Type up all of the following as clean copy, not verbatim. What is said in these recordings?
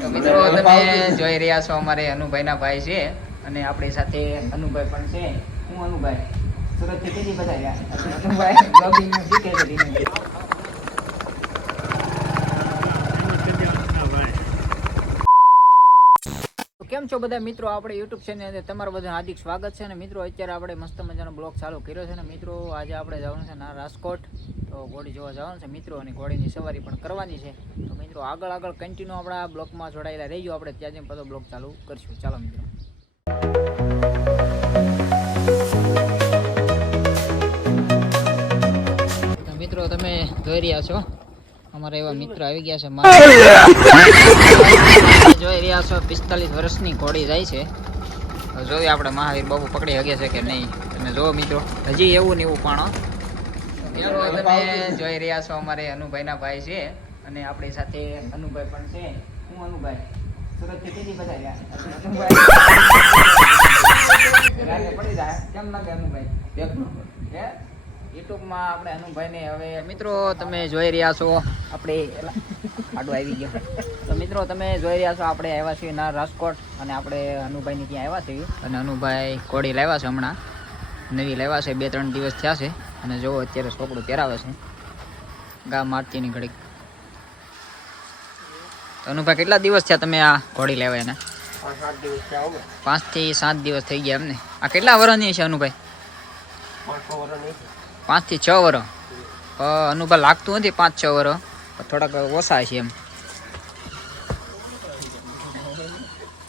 તો મિત્રો તમે જોઈ રહ્યા છો અમારે અનુભાઈના ભાઈ છે અને આપણી સાથે અનુભાઈ પણ છે. હું અનુભાઈ સુરતથી કેટલી બધા ગયા અનુભાઈ બ્લોગિંગ શીખે છે ધીમે ધીમે. કેમ છો બધા મિત્રો? આપણે યુટ્યુબ ચેનલ અંદર તમારું બધું હાર્દિક સ્વાગત છે. અને મિત્રો અત્યારે આપણે મસ્ત મજાનો બ્લોગ ચાલુ કર્યો છે. ને મિત્રો આજે આપણે જવાનું છે ના રાજકોટ, તો ઘોડી જોવા જવાનું છે મિત્રો, અને ઘોડીની સવારી પણ કરવાની છે. તો મિત્રો આગળ કન્ટિન્યુ આપણા બ્લોગમાં જોડાયેલા રહીજો. આપણે ત્યાં જઈને બધો બ્લોગ ચાલુ કરશું. ચાલો મિત્રો. તો મિત્રો તમે જોઈ રહ્યા છો અમારા એવા મિત્ર આવી ગયા છે. જોઈ રહ્યા છો 45 વર્ષની ઘોડી જાય છે. જોઈએ આપણે મહાવીર બાબુ પકડી શકે છે કે નહીં. તમે જોવો મિત્રો, હજી એવું ને એવું પણ તમે જોઈ રહ્યા છો અમારે અનુભાઈના ભાઈ છે અને આપણી સાથે અનુભાઈ પણ છે. હું અનુભાઈ સુરતથી કેટલી બધા ગયા પડી જાય કેમ લાગે અનુભાઈ? યુટ્યુબમાં આપણે અનુભાઈને હવે મિત્રો તમે જોઈ રહ્યા છો આપણે આડું આવી ગયો. તો મિત્રો તમે જોઈ રહ્યા છો આપણે આવ્યા છીએ ના રાજકોટ, અને આપણે અનુભાઈની ત્યાં આવ્યા છીએ. અને અનુભાઈ કોડી લાવ્યા છે, હમણાં નવી લાવ્યા છે, 2-3 દિવસ થયા છે. અને જો અત્યારે છોકરું પહેરાવે છે ગામ આરતીની ઘડીક. તો અનુભાઈ કેટલા દિવસ થયા તમે આ ઘોડી લેવા? એને 5 થી 7 દિવસ થઈ ગયા એમને. આ કેટલા વર્ષની છે અનુભાઈ? 5 થી 6 વર્ષ. અનુભાઈ લાગતું નથી 5-6 વર્ષ, થોડાક ઓછા છે એમ.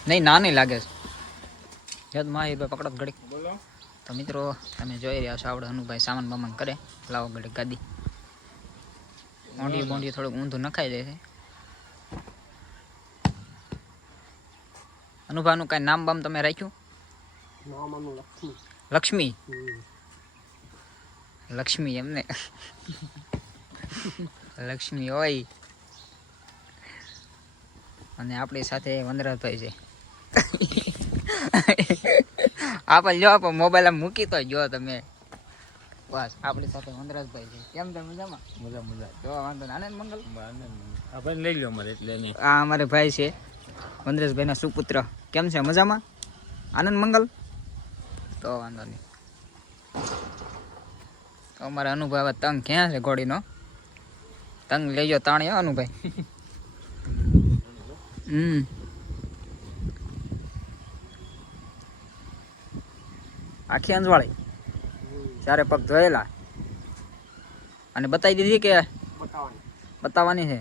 નહીં નાની લાગે છે. માહિરભાઈ પકડો ઘડીક. તો મિત્રો તમે જોઈ રહ્યા છો આપણે અનુભાઈ સામાન બામાન કરે. લાવો ઘડીક ગાદી. મોંડી થોડુંક ઊંધું નખાઈ જાય છે. અનુભાઈનું કાંઈ નામ બામ તમે રાખ્યું? લક્ષ્મી. લક્ષ્મી એમને લક્ષ્મી હોય. અને આપણી સાથે વનરાજભાઈ છે. આપણે જો મોબાઈલ આમ મૂકી તો જો તમે. બસ આપણી સાથે વનરાજભાઈ છે. કેમ તમે મજામાં? મજા જો વાંધો ને. આનંદ મંગલ લઈ લો અમારે. એટલે આ અમારે ભાઈ છે વનરાજભાઈના સુપુત્ર. કેમ છે? મજામાં? આનંદ મંગલ. તો વાંધો નહીં. તો અમારા અનુભાઈ હવે તંગ ક્યાં છે ઘોડીનો? તંગ લેજો તાણી અનુભાઈ. આખી અંજવાળી ચારે પગ ધોયેલા અને બતાવી દીધી કે બતાવવાની છે?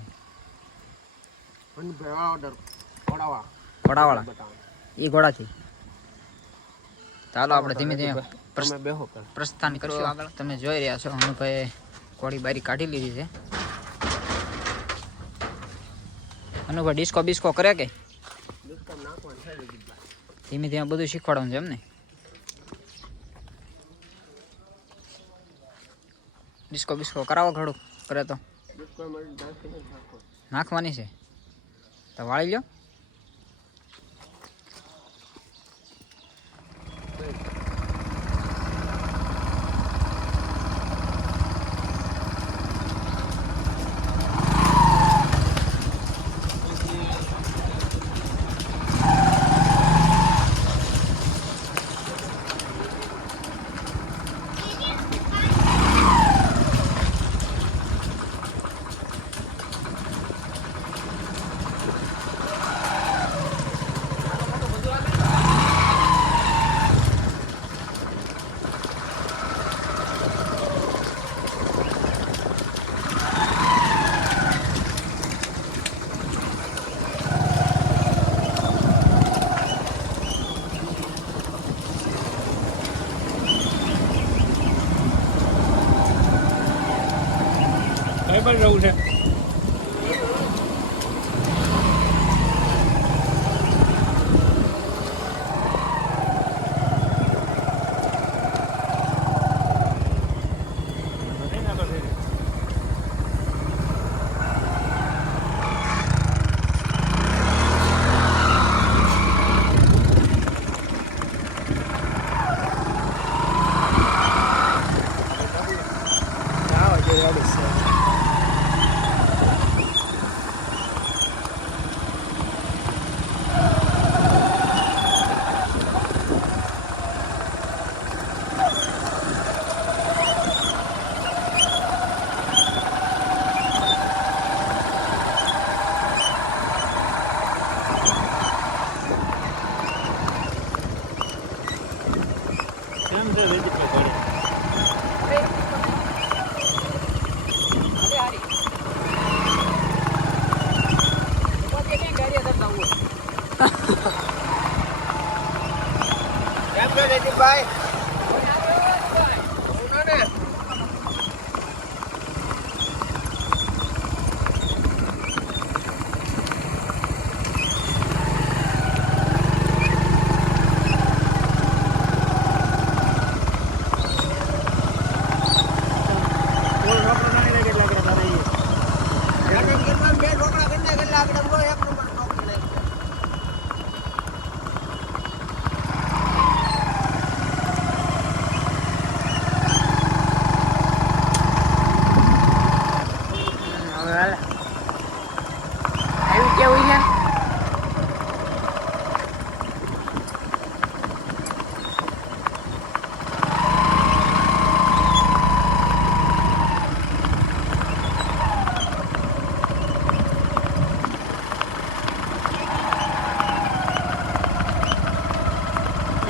ઘોડાવાળા એ ઘોડાથી. ચાલો આપણે ધીમે ધીમે પ્રસ્થાન કરશું આગળ. તમે જોઈ રહ્યા છો અનુભાઈ ઘોડી બારી કાઢી લીધી છે. અનુભાઈ ડિસ્કો બિસ્કો કરે કે ધીમે ધીમે બધું શીખવાડવાનું છે એમ ને? ડિસ્કો બિસ્કો કરાવો ઘડું કરે તો નાખવાની છે. તો વાળી લો. જવું છે. કેમ છો જયદીપભાઈ? કેવું છે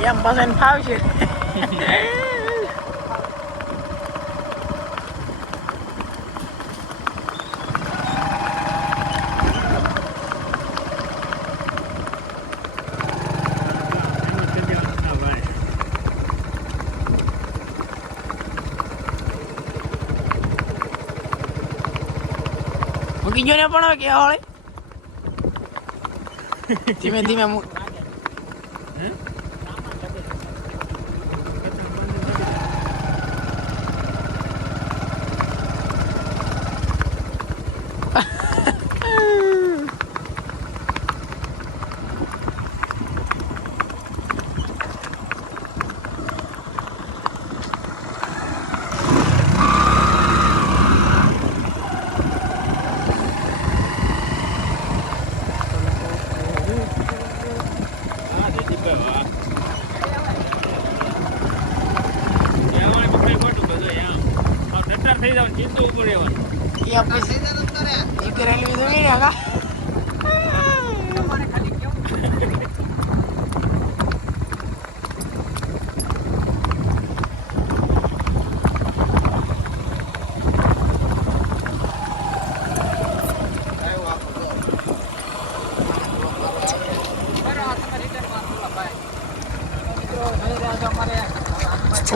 એમ પસંદ ફાવશે મૂકી જો ને પણ કે હોય ધીમે ધીમે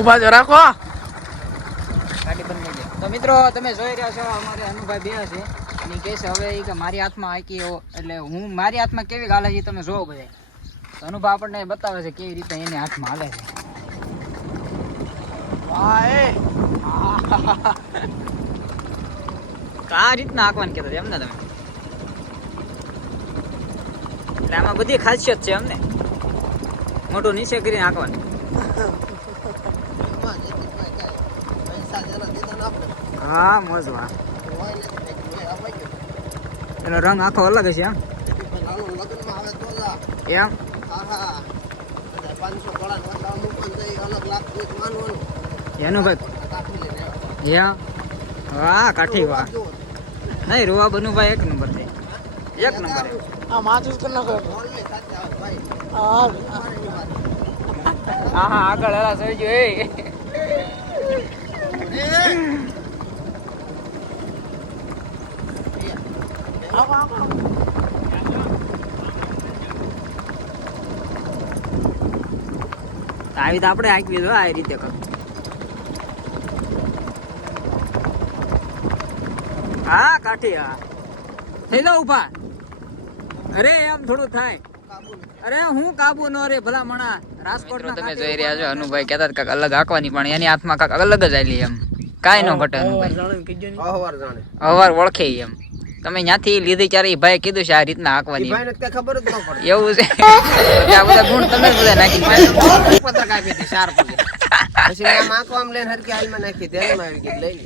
ઉભા જો રાખો ગાડી બંધ થઈ જાય. તો મિત્રો તમે જોઈ રહ્યા છો અમારે અનુભાઈ બે છે અને કહે છે હવે કે મારી હાથમાં આકી એટલે હું મારી હાથમાં કેવી હાલે છે તમે જોવો બધા. તો અનુભાઈ આપણને બતાવે છે કેવી રીતે એની હાથમાં હાલે છે. આ રીતના હાંકવાનું કહેતા એમ ને તમે એટલે આમાં બધી ખાસિયત છે એમને મોટું નીચે કરીને હાંકવાનું. હા મોજવા એનો રંગ આખો અલગ છે એમ એમ એનું ભાઈ વાહ કાઠી વાહ નહીં રૂવા બનું ભાઈ એક નંબર છે એક નંબર હા હા આગળ હલા સઈ જો આવી તો આપણે હાંકવી દો આ રીતે કર. હા કાઠી હા થઈ જાવ ઉભા. અરે એમ થોડું થાય. અરે હું કાબુ નો રે ભલા મણા રાજકોટ તમે જોઈ રહ્યા છો અનુભાઈ કહેતા કાક અલગ હાંકવાની પણ એની હાથમાં કાક અલગ જ આલી એમ કાઈ નો ઘટે અનુભાઈ અવાર ઓળખે એમ તમે ત્યાંથી લીધી ત્યારે ભાઈ કીધું છે આ રીતના હાંકવાની ખબર જ ન પડે એવું છે. આ બધા ગુણ તમે બધા નાખી પત્રક આપી હતી 4 પછી આમ આંકવામ લઈને હરકી હાલમાં નાખી તેલમાં આવી ગઈ લઈ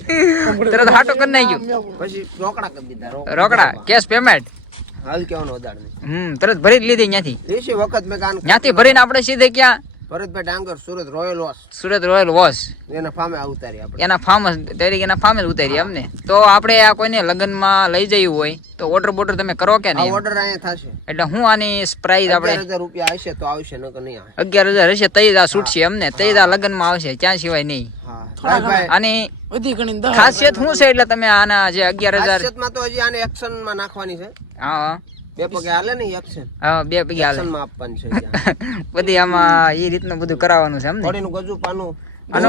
તરત હાટો કરી નાખ્યો પછી રોકડા કરી દીધા રોકડા કેશ પેમેન્ટ હાલ કેવાનો ઉદાડ તરત ભરી જ લીધી ત્યાંથી એસી વખત મેં કાન ત્યાંથી ભરીને આપણે સીધે ક્યાં ભરતભાઈ ડાંગર સુરત રોયલ વોશ એના ફાર્મે ઉતારી આપણે એના ફાર્મ તરીકે એના ફાર્મે જ ઉતારી અમને. તો આપણે આ કોઈને લગ્નમાં લઈ જવું હોય તો ઓર્ડર તમે કરો કે નહીં? ઓર્ડર અહીંયા થશે એટલે હું આની પ્રાઇસ આપણે 11,000 રૂપિયા હશે તો આવશે નકર નહીં આવે. 11,000 હશે તઈ જ આ છૂટશે અમને તઈ જ આ લગ્નમાં આવશે ત્યાં સિવાય નહીં. આની ખાસિયત શું છે એટલે તમે આના જે 11,000 ખાસિયતમાં તો હજી આને એક્શનમાં નાખવાની છે. હા બે પગે હાલે ને એક્શન હા 2 પગે હાલે એક્શન માં આપવાનું છે ત્યાં. બધી આમાં એ રીતનું બધું કરાવવાનું છે એમ ને ઘોડીનું ગજુ પાનું આનો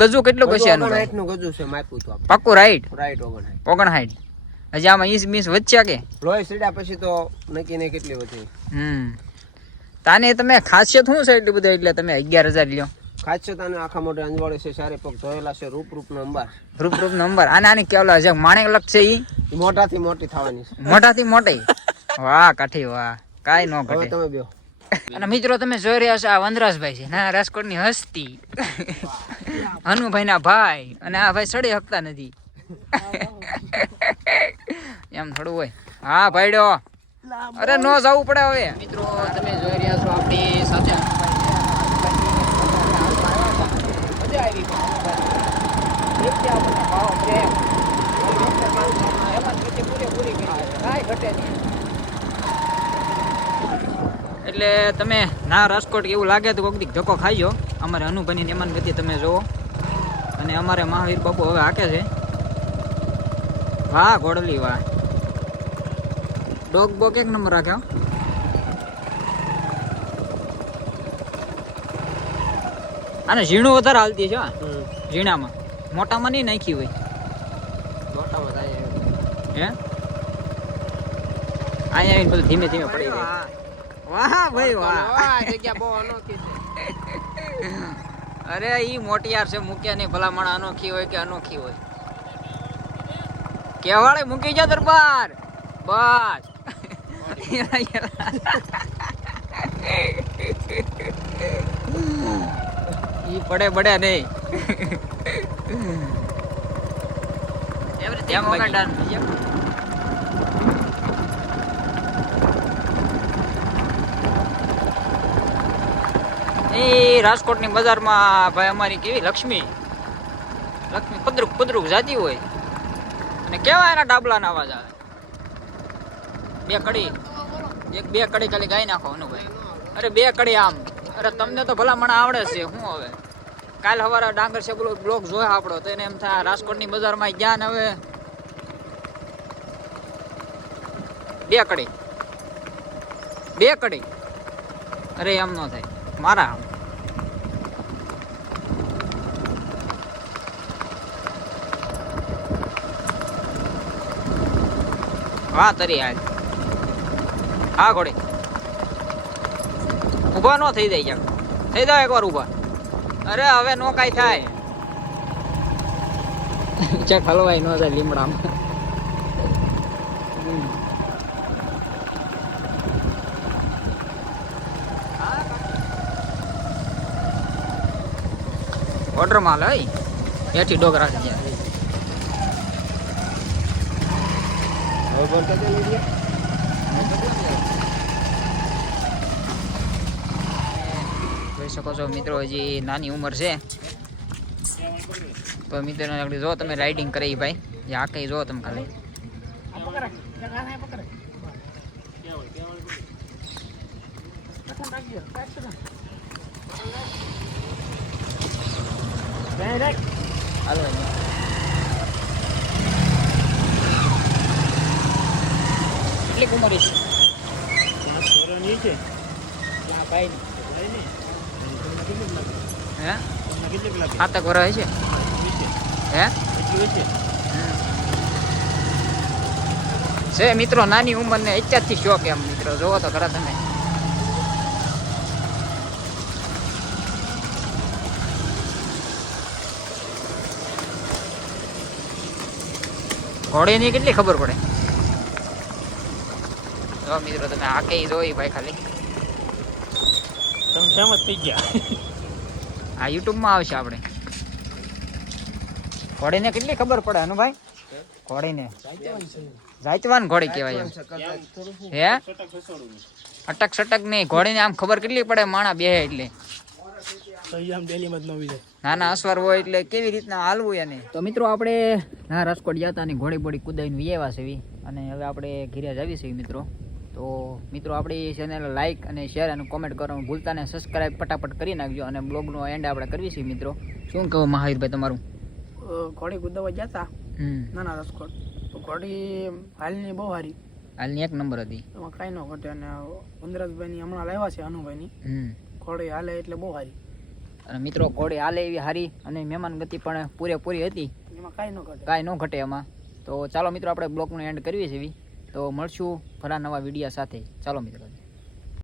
ગજુ કેટલું કશે આનું 59 નું ગજુ છે માપ્યું તો આપણે. પાક્કું રાઈટ રાઈટ 59. 59 હજી આમાં 20 વધ્યા કે લોહી સીડા પછી તો નક્કી ને કેટલી વધી. તાને તમે ખાસિયત શું છે એટલી બધી એટલે તમે 11,000 લ્યો? ખાસિયત આને આખા મોઢે અંજવાળે છે, સારે પગ ધોયેલા છે, રૂપ નો અંબાર. રૂપ નંબર આની કેવલા છે માણેક લક છે ઈ મોટાથી મોટી થવાની છે. મોટાથી મોટી. વાહ કાઠી વાહ, કાઈ નો હવે ઘટે. તમે બેહો. અને મિત્રો તમે જોઈ રહ્યા છો આ વનરાજભાઈ છે ના રાજકોટની હસ્તી હનુભાઈ ના ભાઈ, અને આ ભાઈ સડી શકતા નથી એમ થોડું હોય. હા ભાઈડો, અરે નો જવું પડે હવે. મિત્રો તમે જોઈ રહ્યા છો આપણી સાથે મજા આવી એટલે તમે ના રાજકોટ એવું લાગે તો કોઈક દી ધક્કો ખાઈજો. અમારે અનુભાઈની નિયમન ગતિ તમે જોવો, અને અમારે મહાવીર બાપુ હવે હાકે છે. વાહ ઘોડલી વાહ, ડોગ બોગ એક નંબર રાખ્યો. આને ઝીણું વધારે હાલતી છે ઝીણામાં, મોટામાં નહીં નાખી હોય. મોટામાં થાય હે અહીંયા આવીને બધું ધીમે ધીમે પડી જાય. વાહ ભાઈ વાહ, જગ્યા બહુ અનોખી છે. અરે ઈ મોટિયાર છે, મૂક્યા નહીં ભલામણ અનોખી હોય કે અનોખી હોય. કેવાળે મૂકી જા દરબાર બસ. ઈ પડે બડે નહીં. Everything okay done. એ રાજકોટની બજારમાં ભાઈ અમારી કેવી લક્ષ્મી પદરુક પદરુક જાતી હોય, અને કેવા એના ડાબલાના અવાજ આવે. બે કડી ખાલી ગાઈ નાખો ભાઈ. અરે બે કડી આમ, અરે તમને તો ભલામણ આવડે છે. શું હવે કાલ સવારે ડાંગર છે બ્લોક જોયા આપણો તો એને એમ થાય રાજકોટની બજારમાં જ્ઞાન હવે બે કડી. અરે એમ ન થાય મારા. હા તરી હાલ. હા ઘોડી ઉભા નો થઈ જાય, થઈ જાવ એકવાર ઉભા. અરે હવે નો કાઈ થાય. ચક હલવાઈ નો જાય લીમડામાં. ઓર્ડર માં લઈ એથી ડોગ રાખી જાય. હવે બોલ કે લઈ લે. જોઈ શકો છો મિત્રો, હજી નાની ઉંમર છે તો મિત્રો આગળ જો તમે રાઇડિંગ કરી ભાઈ, જે આ કઈ જો તમે ખાલી. હાલો કેટલી ઉંમર છે? હે 7 વર્ષ છે. હે છે મિત્રો નાની ઉંમર ને અત્યારથી શોખ એમ મિત્રો જોવો તો ખરા તમે. ઘોડીની કેટલી ખબર પડે જો મિત્રો તમે આ કઈ જોઈ ભાઈ ખાલી તમે ફેમસ થઈ ગયા. આ યુટ્યુબમાં આવશે આપણે. ઘોડીને કેટલી ખબર પડે અનુભાઈ? ઘોડીને જાયતવાન ઘોડી કહેવાય એમ. હે અટક સટક નહીં, ઘોડીને આમ ખબર કેટલી પડે માણા બે એટલે. નાના અસવાર હોય એટલે કેવી રીતના હાલવું એને. તો મિત્રો આપણે ના રાજકોટ ગયા હતા અને ઘોડી બોડી કુદાઈને વિયેવા છે, અને હવે આપણે ઘરે જ આવી છે મિત્રો. તો મિત્રો આપણી ચેનલ લાઈક અને શેર અને કોમેન્ટ કરવાનું ભૂલતા ને સબસ્ક્રાઈબ ફટાફટ કરી નાખજો, અને બ્લોગનો એન્ડ આપણે કરવી છે મિત્રો. શું કહો મહાવીરભાઈ તમારું? ઘોડી કુદાવા ગયા હતા નાના રાજકોટ, તો ઘોડી હાલની બહુ સારી, હાલની એક નંબર હતી. એમાં કાંઈ ન ઘટે. અને વનરાજભાઈની હમણાં લાવ્યા છે અનુભાઈની ઘોડી હાલે એટલે બહુ સારી. અને મિત્રો ઘોડી હાલે એવી સારી અને મહેમાન ગતિ પણ પૂરેપૂરી હતી, એમાં કાંઈ ન ઘટે. કાંઈ ન ઘટે એમાં. તો ચાલો મિત્રો આપણે બ્લોગનું એન્ડ કરીએ છીએ. તો મળશું ફરા નવા વિડીયા સાથે. ચાલો મિત્રો.